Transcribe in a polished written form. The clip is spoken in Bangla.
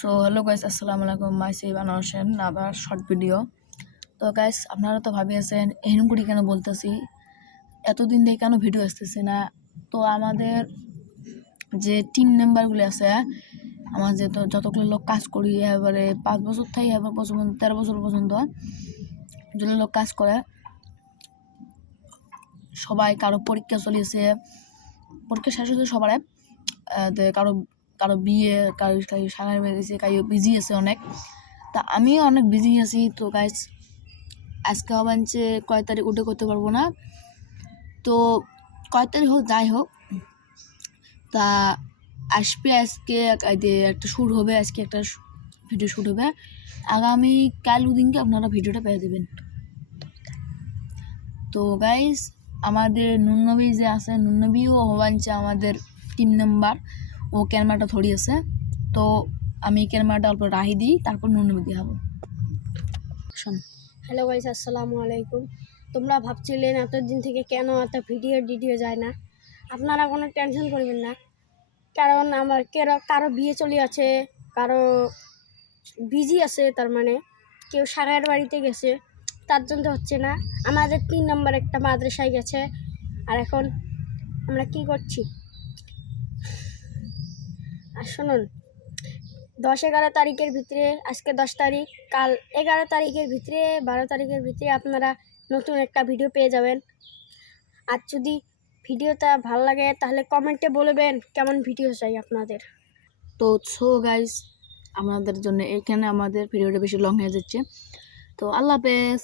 সো হ্যালো গাইস, আসসালামু আলাইকুম। মাইসি বানান হোসেন, আবার শর্ট ভিডিও। তো গাইস, আপনারা তো ভাবিয়েছেন এরকম করে কেন বলতেছি, এতদিন থেকে কেন ভিডিও আসতেছে না। তো আমাদের যে টিম মেম্বারগুলি আছে, আমার যে যতগুলো লোক কাজ করি, এবারে 5 বছর থেকে এবার 13 বছর পর্যন্ত যত লোক কাজ করে, সবাই কারো পরীক্ষা চলিয়েছে, পরীক্ষা শেষ হয়েছে সবার। কারো কারো বিয়ে, কারো সাগার বেরিয়েছে, কারো বিজি আছে অনেক। তা আমিও অনেক বিজি আছি। তো গাইস, আজকে হচ্ছে কয় তারিখ উঠে করতে পারবো না। তো কয় তারিখ হোক যাই হোক, তা আসবে আজকে একটা শ্যুট হবে, আজকে একটা ভিডিও শ্যুট হবে। আগামী কাল দিনকে আপনারা ভিডিওটা পেয়ে দেবেন। তো গাইস, আমাদের নুননবী যে আছে, নুননবীও হচ্ছে আমাদের টিম মেম্বার, ও ক্যামেরাটা ধরিয়েছে। তো আমি ক্যামেরাটা অল্প রাহি দিই, তারপর নুননবী দিয়ে হবো। হ্যালো গাইস, আসসালামু আলাইকুম। তোমরা ভাবছিলেন এতদিন থেকে কেন এত ভিডিও যায় না। আপনারা কোনো টেনশন করবেন না, কারণ আমার কারো বিয়ে চলে আছে, কারো বিজি আছে, তার মানে কেউ সাগার বাড়িতে গেছে, তার জন্য হচ্ছে না। আমাদের 3 নম্বর একটা মাদ্রাসায় গেছে। আর এখন আমরা কি করছি, আর শুনুন, 10-11 তারিখের ভিতরে, আজকে 10 তারিখ, কাল 11 তারিখের ভিতরে, 12 তারিখের ভিতরে আপনারা নতুন একটা ভিডিও পেয়ে যাবেন। আর যদি ভিডিওটা ভালো লাগে তাহলে কমেন্টে বলবেন কেমন ভিডিও চাই আপনাদের। তো গাইস, আমাদের জন্য এখানে আমাদের ভিডিওটা বেশি লং হয়ে যাচ্ছে। তো আল্লাহ হাফেজ।